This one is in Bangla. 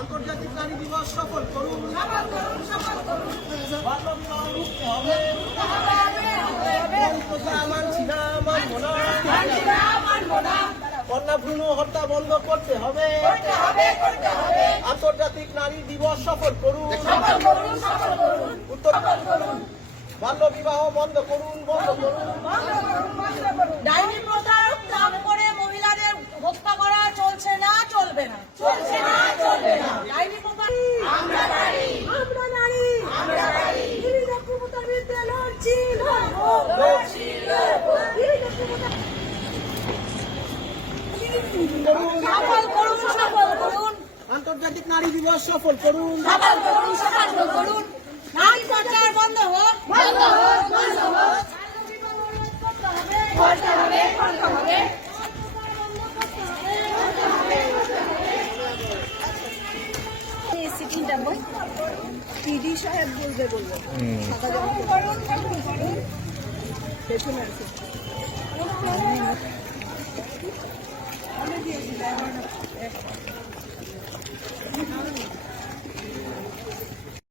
আন্তর্জাতিক নারী দিবস সফল করুন। কন্যা ভ্রূণ হত্যা বন্ধ করতে হবে। আন্তর্জাতিক নারী দিবস সফল করুন। বাল্য বিবাহ বন্ধ করুন বন্ধ করুন। আন্তর্জাতিক নারী দিবস সফল করুন। করুন করুন। নারী প্রচার বন্ধ হোক। বন্ধ হোক বন্ধ হোক। করতে হবে করতে হবে। পিডি সাহেব বলবে বলব। পেছনে আছে।